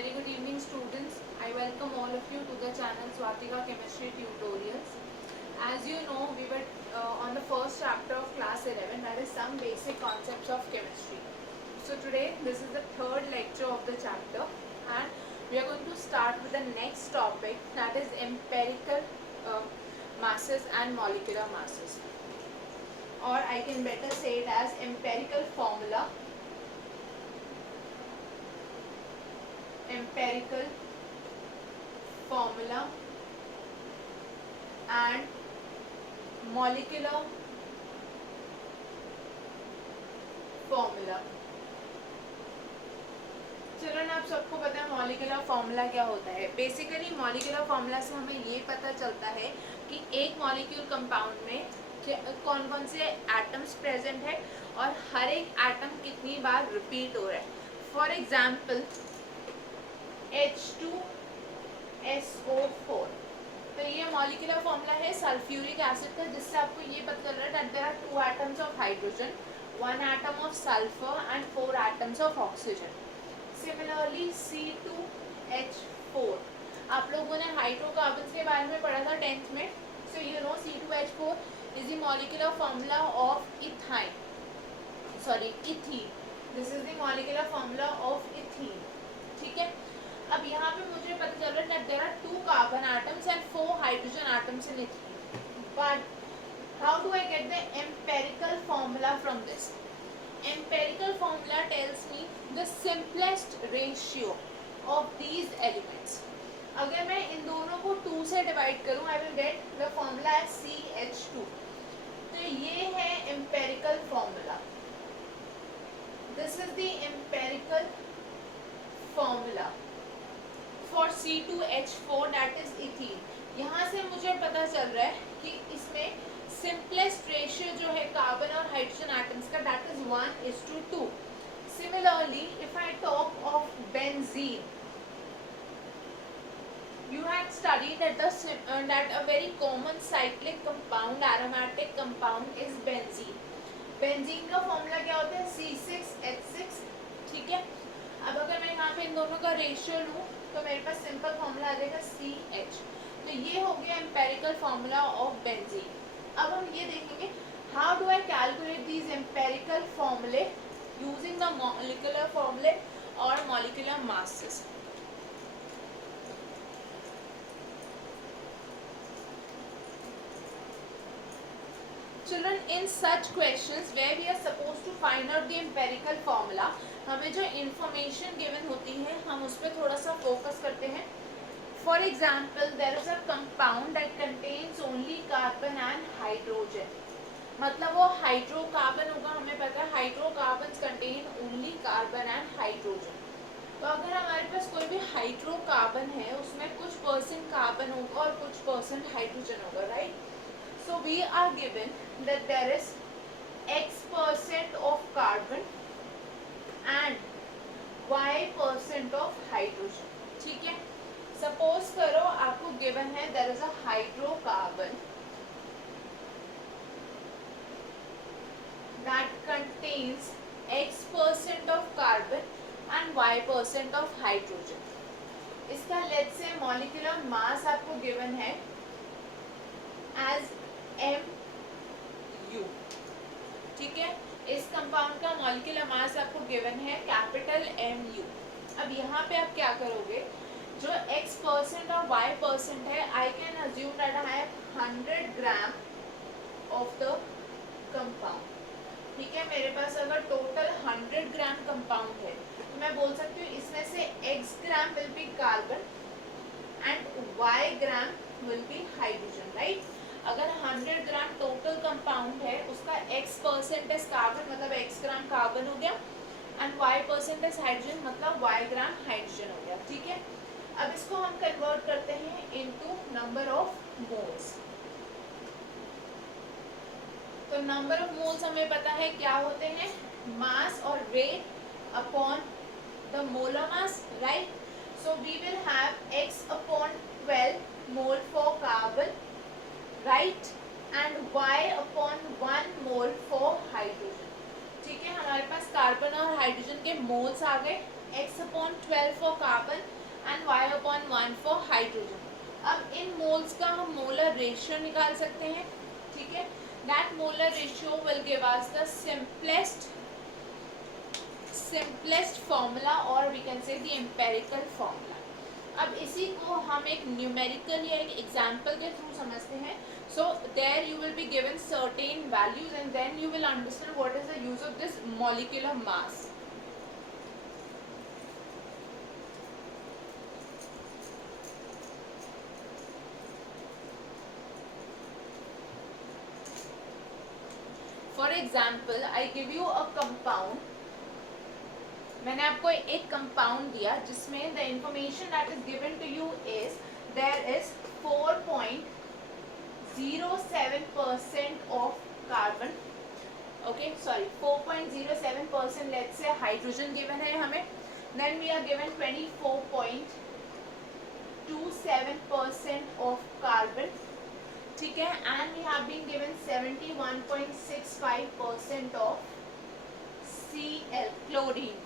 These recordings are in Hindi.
Very good evening students. I welcome all of you to the channel Swatika Chemistry Tutorials. As you know, we were on the first chapter of class 11, that is some basic concepts of chemistry. So today this is the third lecture of the chapter and we are going to start with the next topic, that is empirical masses and molecular masses, or I can better say it as empirical formula, and molecular formula. चलो ना, आप सबको पता है मॉलिक्यूलर फॉर्मूला क्या होता है. बेसिकली मॉलिक्यूलर फॉर्मूला से हमें ये पता चलता है कि एक मॉलिक्यूल कंपाउंड में कौन कौन से एटम्स प्रेजेंट है और हर एक एटम कितनी बार रिपीट हो रहा है. फॉर एग्जाम्पल H2SO4, तो ये मॉलिक्यूलर फॉर्मूला है सल्फ्यूरिक एसिड का, जिससे आपको ये पता चल रहा है that there are 2 atoms of hydrogen, 1 atom of sulphur and 4 atoms of oxygen. Similarly C2H4, आप लोगों ने हाइड्रोकार्बन्स के बारे में पढ़ा था 10th में. So you know C2H4 is the molecular formula of ethyne, sorry ethene. This is the molecular formula of ethene. ठीक है. अब यहाँ पे मुझे पता चल रहा है that there are 2 carbon atoms and 4 hydrogen atoms in ethene. But how do I get the empirical formula from this? Empirical formula tells me the simplest ratio of these elements. अगर मैं इन दोनों को 2 से डिवाइड करूँ, I will get the formula as CH2. तो ये है empirical formula. This is the empirical formula for C2H4, that is ethene. यहाँ से मुझे पता चल रहा है कि इसमें सिंपलेस्ट रेशियो जो है कार्बन और हाइड्रोजन एटम्स का, that is 1:2. Similarly, if I talk of benzene, you had studied that a very common cyclic compound, aromatic compound is benzene. Benzene का फॉर्मूला क्या होता है? C6H6. ठीक है. अब अगर मैं यहाँ पे इन दोनों का रेशियो लूँ तो मेरे पास सिंपल फॉर्मूला आ जाएगा CH. तो ये हो गया एम्पेरिकल फॉर्मूला ऑफ बेंजीन. अब हम ये देखेंगे how do I calculate these empirical फॉर्मूले यूजिंग द मॉलिक्यूलर फॉर्मूले और molecular masses. Children, in such questions where we are supposed to find out the empirical formula, हमें जो information given होती है हम उस पर थोड़ा सा focus करते हैं. For example, there is a compound that contains only carbon and hydrogen. मतलब वो हाइड्रोकार्बन होगा. हमें पता है hydrocarbons contain only carbon and hydrogen. तो अगर हमारे पास कोई भी हाइड्रोकार्बन है उसमें कुछ % कार्बन होगा और कुछ % हाइड्रोजन होगा, right? So we are given that there is X% of carbon and Y% of hydrogen. ठीक है. Suppose करो आपको given है there is a hydrocarbon that contains X% of carbon and Y% of hydrogen. इसका let's say molecular mass आपको given है as MU. ठीक है. इस कंपाउंड का मॉलिक्यूलर मास आपको गिवन है कैपिटल MU. अब यहाँ पे आप क्या करोगे, जो X% और Y% है, I can assume that I have 100 gram of the compound. ठीक है. मेरे पास अगर टोटल 100 ग्राम कंपाउंड है तो मैं बोल सकती हूँ इसमें से X gram will be carbon and Y gram will be hydrogen, right? अगर 100 ग्राम टोटल कंपाउंड है उसका X% इज कार्बन, मतलब X ग्राम कार्बन हो गया, एंड Y% इज हाइड्रोजन, मतलब Y ग्राम हाइड्रोजन हो गया. ठीक है. अब इसको हम कन्वर्ट करते हैं इनटू नंबर ऑफ मोल्स. तो नंबर ऑफ मोल्स हमें पता है क्या होते हैं, मास और weight upon the molar mass, right? So we will have X/12 mole for carbon, right, and Y/1 mole for hydrogen. ठीक है. हमारे पास कार्बन और हाइड्रोजन के मोल्स आ गए. X/12 y/12 for carbon and y/1 for hydrogen. अब इन मोल्स का हम मोलर रेशियो निकाल सकते हैं. ठीक है, that molar ratio will give us the simplest formula और we can say the empirical formula. अब इसी को हम एक न्यूमेरिकल या एक एग्जाम्पल के थ्रू समझते हैं. So there you will be given certain values and then you will understand what is the use of this molecular mass. For example I give you a compound. मैंने आपको एक कंपाउंड दिया जिसमें the information that is given to you is there is 4.07% of carbon. Okay, sorry 4.07% let's say hydrogen given है हमें. Then we are given 24.27% of carbon. ठीक है, and we have been given 71.65% of Cl chlorine.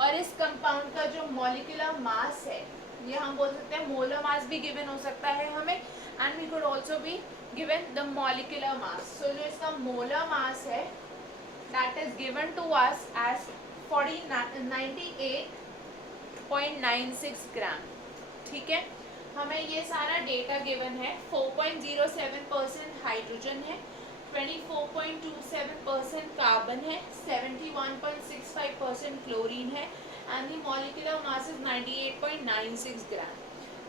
और इस कंपाउंड का जो मॉलिक्यूलर मास है, ये हम बोल सकते हैं मोलर मास भी गिवन हो सकता है हमें, and we could also be given the molecular mass. So जो इसका मोलर मास है that is given to us as 98.96 gram. ठीक है, हमें ये सारा डेटा गिवन है. 4.07% हाइड्रोजन है, 24.27% कार्बन है, 71.65% क्लोरीन है and the molecular mass is 98.96 gram.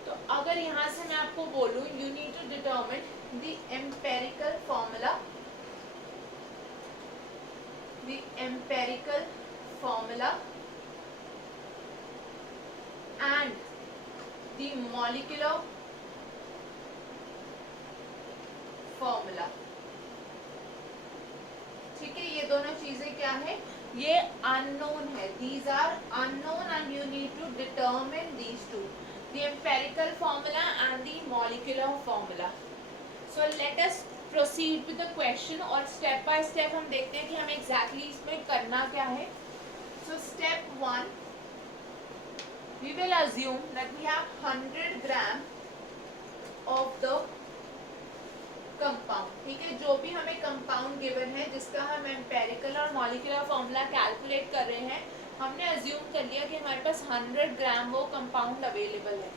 तो अगर यहाँ से मैं आपको बोलूँ you need to determine the empirical formula and the molecular formula. ठीक है, ये दोनों चीजें क्या है, ये अननोन है. These are unknown and you need to determine these two, the empirical formula and the molecular formula. So let us proceed with the question और स्टेप बाय स्टेप हम देखते हैं कि हमें एग्जैक्टली इसमें करना क्या है. So step 1, we will assume that we have 100 gram of the compound. ठीक है, जो भी हमें कंपाउंड गिवन है जिसका हम एम्पेरिकल और मॉलिक्यूलर फॉर्मूला कैलकुलेट कर रहे हैं, हमने अज्यूम कर लिया कि हमारे पास 100 ग्राम वो कंपाउंड अवेलेबल है.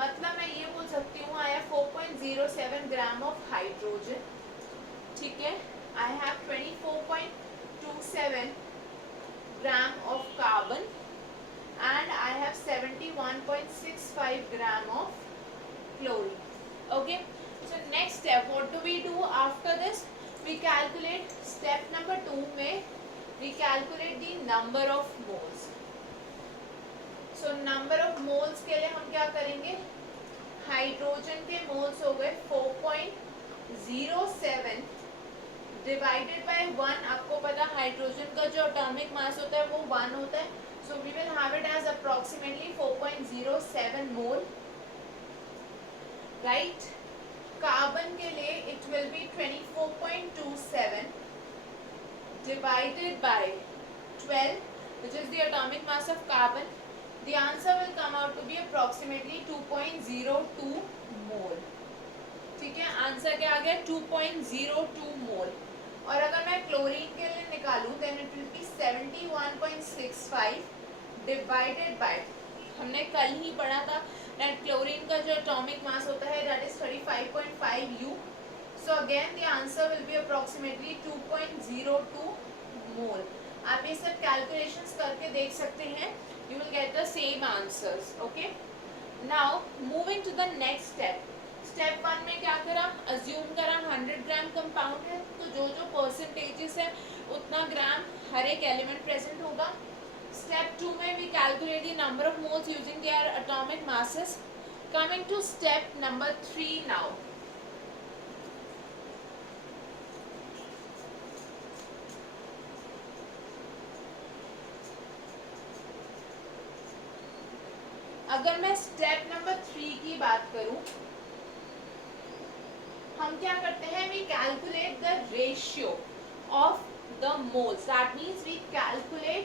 मतलब मैं ये बोल सकती हूँ I have 4.07 gram of hydrogen. ठीक है, I have 24.27 gram of carbon and I have 71.65 gram of chlorine. Okay, so next step what do we do after this? We calculate step number 2 में we calculate the number of moles. So number of moles के लिए हम क्या करेंगे, हाइड्रोजन के मोल्स हो गए 4.07 डिवाइडेड बाय 1. आपको पता हाइड्रोजन का जो एटॉमिक मास होता है वो 1 होता है. So we will have it as approximately 4.07 mole, right? Carbon के लिए it will be 24.27 divided by 12, which is the atomic mass of carbon. The answer will come out to be approximately 2.02 mole. ठीक है, आंसर क्या आ गया 2.02 मोल. और अगर मैं क्लोरीन के लिए निकालूं then it will be 71.65 divided by, हमने कल ही पढ़ा था दैट क्लोरीन का जो एटॉमिक मास होता है that is 35.5 U. So again the answer will be approximately 2.02 mole. आप ये सब कैलकुलेशंस करके देख सकते हैं, you will get the same answers. Okay, now moving to the next step. Step 1 में क्या करा, अज्यूम करा 100 ग्राम कंपाउंड है, तो जो जो परसेंटेजेस है उतना ग्राम हर एक एलिमेंट प्रेजेंट होगा. स्टेप 2 में we calculate the number of moles using their atomic masses. Coming to step number 3 now. अगर मैं स्टेप नंबर 3 की बात करूं, हम क्या करते हैं, we calculate the ratio of the moles. That means we calculate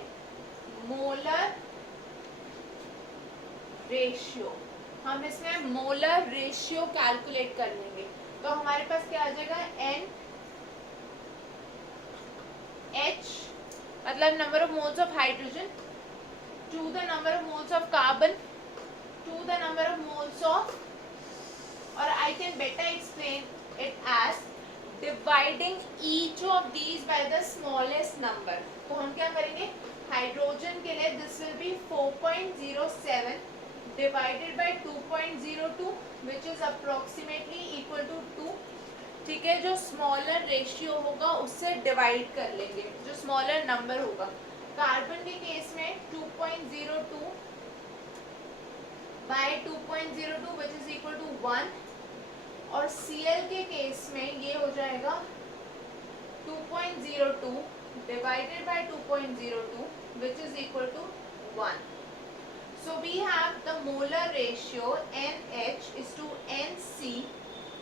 molar ratio, हम इसमें मोलर रेशियो कैलकुलेट कर लेंगे। तो हमारे पास क्या आ जाएगा, एन एच मतलब number of moles of hydrogen to the number of moles of carbon to the number of moles of, or I can better explain it as dividing each of these by the smallest number। तो हम क्या करेंगे, हाइड्रोजन के लिए this will be 4.07 divided by 2.02 which is approximately equal to 2। ठीक है, जो स्मॉलर रेशियो होगा उससे डिवाइड कर लेंगे, जो स्मॉलर नंबर होगा। कार्बन के केस में 2.02 by 2.02 which is equal to 1, और Cl के केस में ये हो जाएगा 2.02 divided by 2.02 which is equal to 1। So we have the molar ratio NH is to NC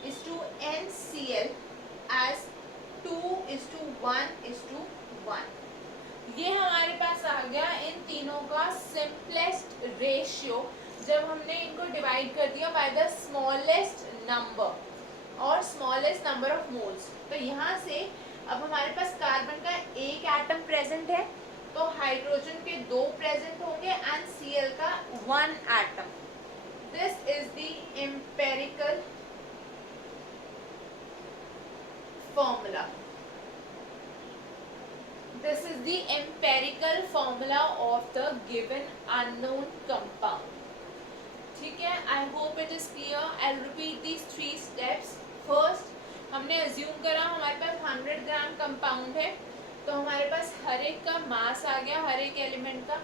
is to NCl as 2 is to 1 is to 1। ये हमारे पास आ गया इन तीनों का सिंपलेस्ट रेशियो, जब हमने इनको डिवाइड कर दिया बाय द स्मॉलेस्ट नंबर और स्मॉलेस्ट नंबर ऑफ मोल्स। तो यहाँ से अब हमारे पास कार्बन का एक एटम प्रेजेंट है, तो हाइड्रोजन के 2 प्रेजेंट होंगे एंड Cl का 1 atom. This is the empirical formula, this is the empirical formula of the given unknown compound। ठीक है, I hope it is clear। I'll repeat these 3 steps। First, हमने assume करा हमारे पास 100 ग्राम कंपाउंड है, तो हमारे पास हर एक का मास आ गया, हर एक एलिमेंट का।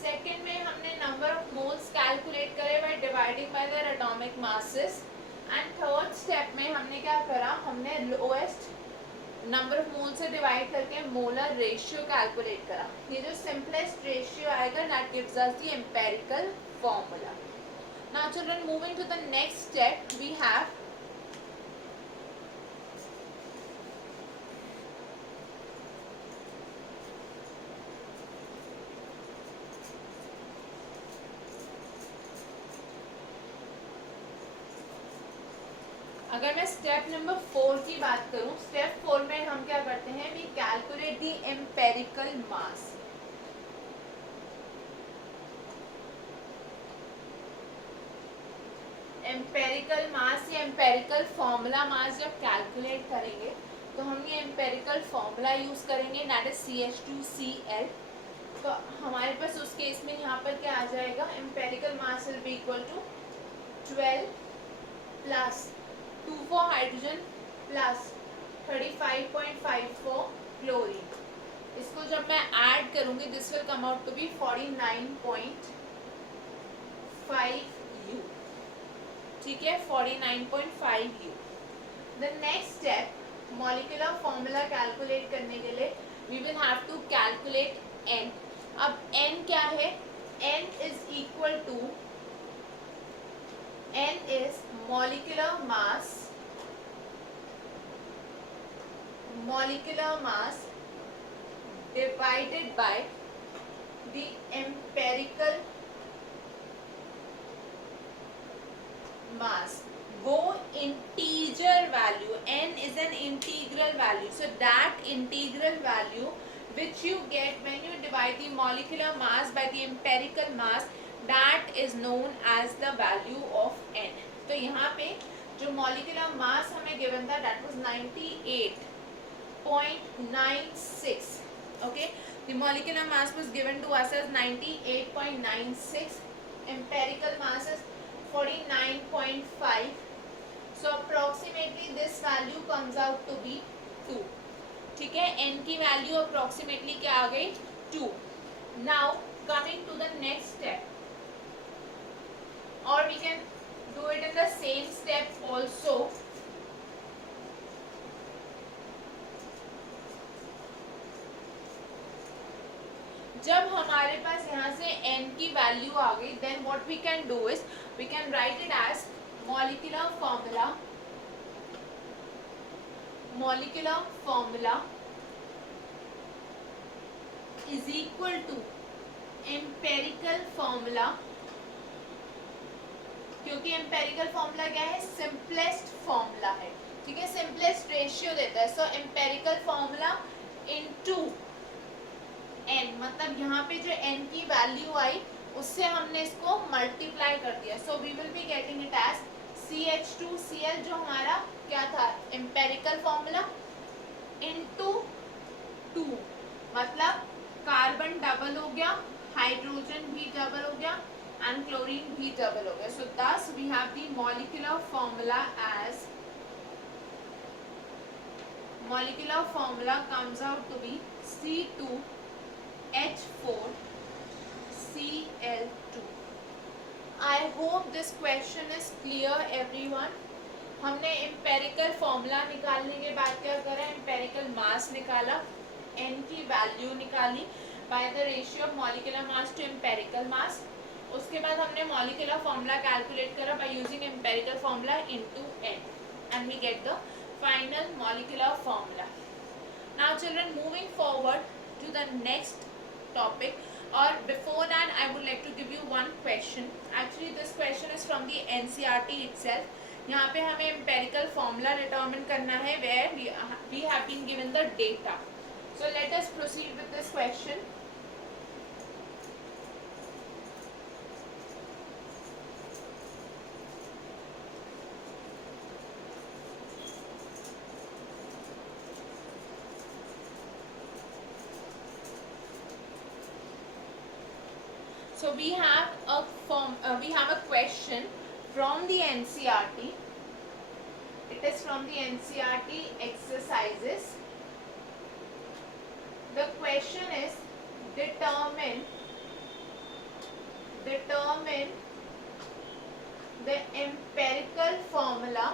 सेकेंड में हमने नंबर ऑफ मोल्स कैलकुलेट करे by dividing by there atomic masses. And third step में हमने क्या करा, हमने लोएस्ट नंबर ऑफ मोल से डिवाइड करके मोलर रेशियो कैलकुलेट करा। ये जो सिंपलेस्ट रेशियो आएगा that gives us the empirical formula. Now children, moving to the next step, we have अगर मैं स्टेप नंबर 4 की बात करूं, स्टेप 4 में हम क्या करते हैं, we calculate the empirical mass. Empirical mass या एम्पेरिकल फॉर्मूला मास जब कैलकुलेट करेंगे तो हम ये एम्पेरिकल फॉर्मूला यूज करेंगे, दैट इज CH2Cl। तो हमारे पास उस केस में यहाँ पर क्या आ जाएगा, empirical mass will be equal to 12 plus 2 for hydrogen plus 35.54 chlorine. इसको जब मैं ऐड करूंगी this will come out to be 49.5 U। ठीक है, 49.5 U। The next step, molecular formula calculate करने के लिए we will have to calculate N। अब N क्या है, N is equal to, N is molecular mass divided by the empirical mass। वो integer value, N is an integral value, so that integral value which you get when you divide the molecular mass by the empirical mass, that is known as the value of N। तो यहाँ पे जो molecular mass हमें given था that was 98.96। okay, the molecular mass was given to us as 98.96, empirical mass is 49.5, so approximately this value comes out to be 2। ठीक है, N की वैल्यू अप्रोक्सीमेटली क्या आ गई, 2। Now coming to the next step, or we can do it in the same step also। जब हमारे पास यहाँ से N की वैल्यू आ गई, then what we can do is we can write it as molecular formula is equal to empirical formula क्योंकि एम्पेरिकल फॉर्मूला क्या है, सिंपलेस्ट फॉर्मूला है, ठीक है, सिंपलेस्ट रेशियो देता है. सो एम्पेरिकल फॉर्मूला इनटू n, मतलब यहाँ पे जो n की वैल्यू आई उससे हमने इसको मल्टीप्लाई कर दिया. So we will be getting it as CH2Cl, जो हमारा क्या था, एम्पेरिकल फॉर्मूला, इनटू 2, मतलब कार्बन डबल हो गया, हाइड्रोजन भी डबल हो गया एंड क्लोरीन भी डबल हो गया. So thus we have the molecular formula as, molecular formula comes out to be C2H4Cl2. I hope this question is clear everyone. हमने एम्पेरिकल फॉर्मूला निकालने के बाद क्या करा, एम्पेरिकल मास निकाला, n की वैल्यू निकाली by the ratio of molecular mass to empirical mass. उसके बाद हमने मॉलिक्यूलर फॉर्मूला कैलकुलेट करा by using empirical formula into n and we get the final molecular formula. Now children, moving forward to the next topic, or before that I would like to give you one question. Actually this question is from the NCERT itself. यहाँ पे हमें empirical formula determine करना है where we have been given the data. So let us proceed with this question. So we have a question from the NCERT. It is from the NCERT exercises. The question is determine the empirical formula.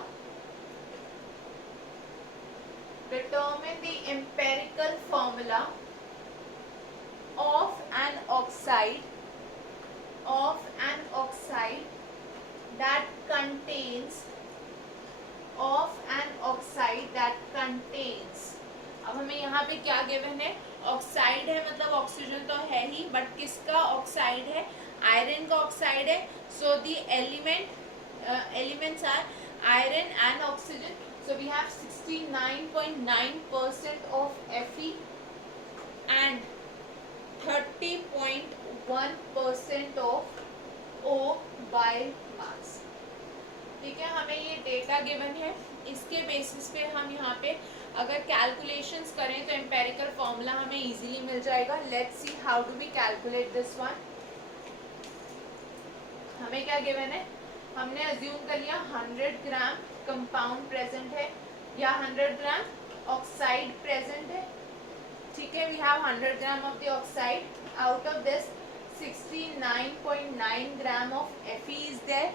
Determine the empirical formula of an oxide that contains अब हमें यहाँ पे क्या गिवन है, ऑक्साइड है, मतलब ऑक्सीजन तो है ही, बट किसका ऑक्साइड है, आयरन का ऑक्साइड है. So the elements are iron and oxygen. So we have 69.9% of Fe and 30.1% ऑफ O by mass. ठीक है, हमें ये डेटा गिवन है, इसके बेसिस पे हम यहाँ पे अगर कैलकुलेशंस करें तो एम्पेरिकल फॉर्मूला हमें इजीली मिल जाएगा. Let's see how do we calculate this one. हमें क्या गिवन है, हमने अज्यूम कर लिया 100 ग्राम कंपाउंड प्रेजेंट है या 100 ग्राम ऑक्साइड प्रेजेंट है. ठीक है, we have 100 gram of the oxide. Out of this 69.9 gram of Fe is there,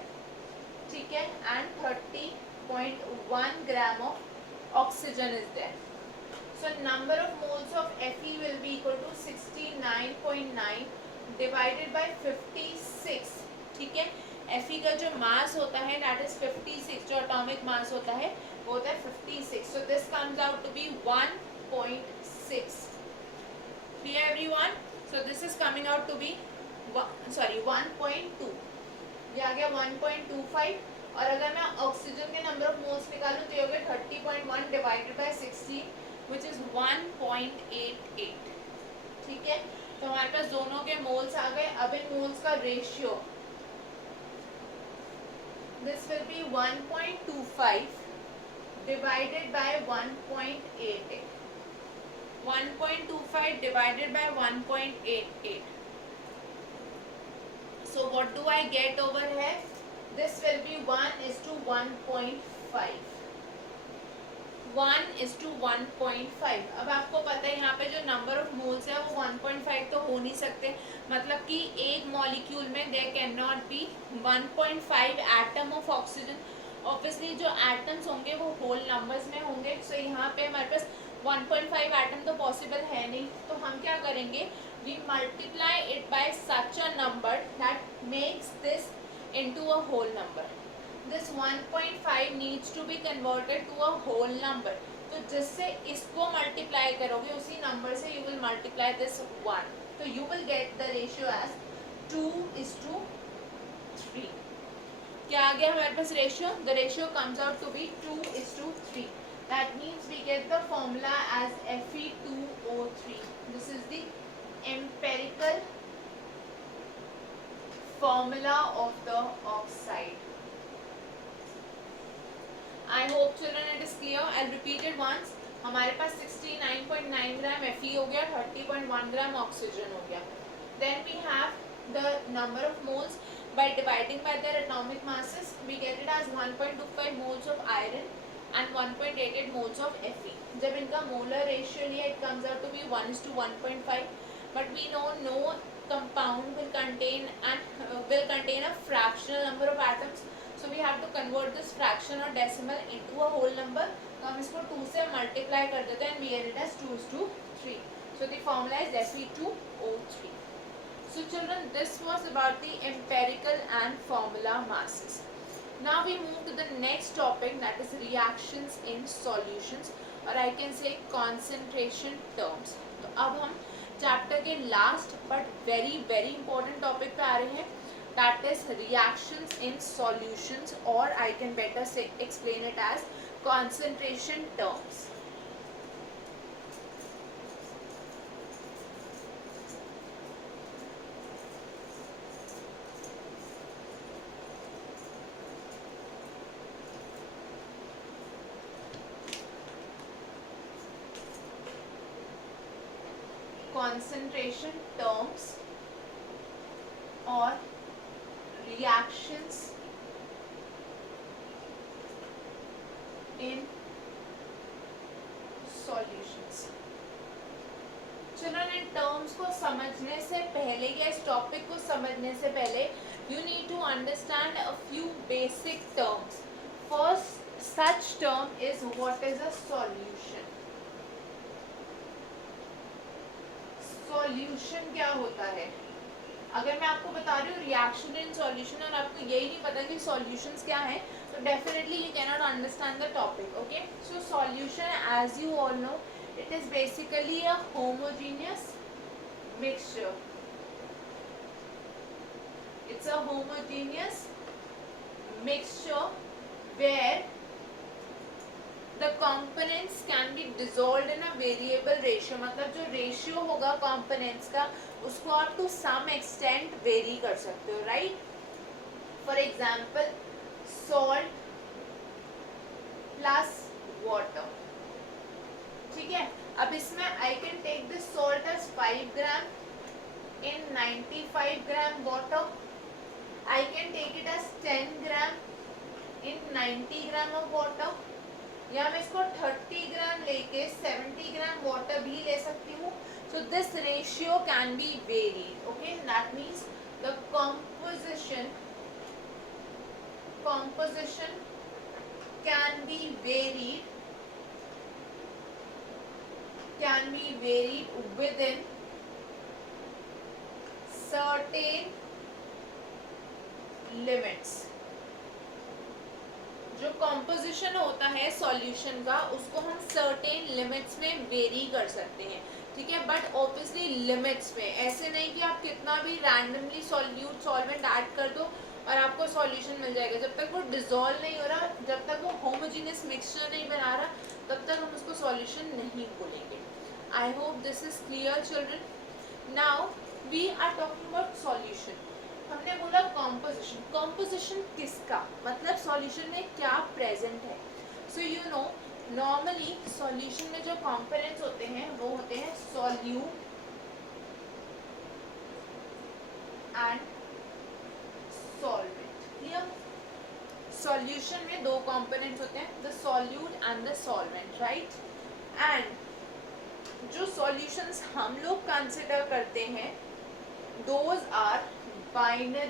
ठीक है, and 30.1 gram of oxygen is there. So number of moles of Fe will be equal to 69.9 divided by 56. ठीक है, Fe का जो मास होता है that is 56, जो एटॉमिक मास होता है वो होता है 56. So this comes out to be 1.6. Clear everyone? So this is coming out to be 1.2. ये आ गया 1.25. और अगर मैं ऑक्सीजन के नंबर ऑफ मोल्स निकालूं तो ये हो गया 30.1 डिवाइडेड बाय 16 विच इज 1.88. ठीक है, तो हमारे पास दोनों के मोल्स आ गए. अब इन मोल्स का ratio, this will be 1.25 divided by 1.88. 1.25 divided by 1.88. So what do I get over here? This will be 1:1.5. 1:1.5. अब आपको पता है यहाँ पे जो नंबर ऑफ मोल्स है वो 1.5 तो हो नहीं सकते, मतलब कि एक मॉलिक्यूल में there can not be 1.5 atom of oxygen. Obviously जो एटम्स होंगे वो होल नंबर्स में होंगे. सो यहाँ पे हमारे पास 1.5 एटम तो पॉसिबल है नहीं, तो हम क्या करेंगे, we multiply it by such a number that makes this into a whole number. This 1.5 needs to be converted to a whole number. तो जिससे इसको मल्टीप्लाई करोगे उसी नंबर से यू विल मल्टीप्लाई दिस 1. तो you will get the ratio as 2:3. क्या आ गया हमारे पास रेशियो? The ratio comes out to be 2:3. That means we get the formula as Fe2O3. This is the empirical formula of the oxide. I hope children it is clear. I'll repeat it once. हमारे पास 69.9 ग्राम Fe हो गया, 30.1 ग्राम ऑक्सीजन हो गया. Then we have the number of moles. By dividing by their atomic masses, we get it as 1.25 moles of iron and 1.88 moles of Fe. जब इनका molar ratio लिया, it comes out to be 1:1.5. But we know no compound will contain a fractional number of atoms, so we have to convert this fraction or decimal into a whole number. तो हम इसको 2 से multiply कर देते हैं and we get it as 2:3. So the formula is Fe2O3. So children, this was about the empirical and formula masses. Now we move to the next topic, that is reactions in solutions, or I can say concentration terms. तो अब हम चैप्टर के last but very very important topic पे आ रहे हैं, that is reactions in solutions, और आई कैन बेटर से explain it as concentration terms. concentration terms or reactions in solutions. Children, इन terms को समझने से पहले या इस टॉपिक को समझने से पहले you need to understand a few basic terms. First such term is what is a solution. Solution क्या होता है? अगर मैं आपको बता रही हूँ रिएक्शन इन सॉल्यूशन और आपको यही नहीं पता कि सॉल्यूशंस क्या है, तो definitely you can not understand the topic. Okay, so solution as you all know it is basically a homogeneous mixture. It's a homogeneous mixture where the components can be dissolved in a variable ratio. मतलब जो रेशियो होगा components का उसको आप to some extent वेरी कर सकते हो, right? For example salt plus water. ठीक है, अब इसमें I can take this salt as 5 gram in 95 gram water. I can take it as 10 gram in 90 gram of water. या मैं इसको 30 ग्राम लेके 70 ग्राम वाटर भी ले सकती हूँ. So this ratio can be varied. Okay, that means the composition can be varied within certain limits. जो कॉम्पोजिशन होता है सॉल्यूशन का उसको हम सर्टेन लिमिट्स में वेरी कर सकते हैं, ठीक है, बट ऑब्वियसली लिमिट्स में. ऐसे नहीं कि आप कितना भी रैंडमली सॉल्वेंट ऐड कर दो और आपको सॉल्यूशन मिल जाएगा. जब तक वो डिसॉल्व नहीं हो रहा, जब तक वो होमोजेनियस मिक्सचर नहीं बना रहा, तब तक हम उसको सॉल्यूशन नहीं बोलेंगे. I hope this is clear children. Now we are talking about solution. हमने बोला कॉम्पोजिशन. कॉम्पोजिशन किसका मतलब सॉल्यूशन में क्या प्रेजेंट है. So you know normally solution में जो कंपोनेंट्स होते हैं वो होते हैं solute and solvent. Clear? Solution में दो कंपोनेंट्स होते हैं, the solute and the solvent, right? And जो सॉल्यूशंस हम लोग कंसिडर करते हैं दोज आर binary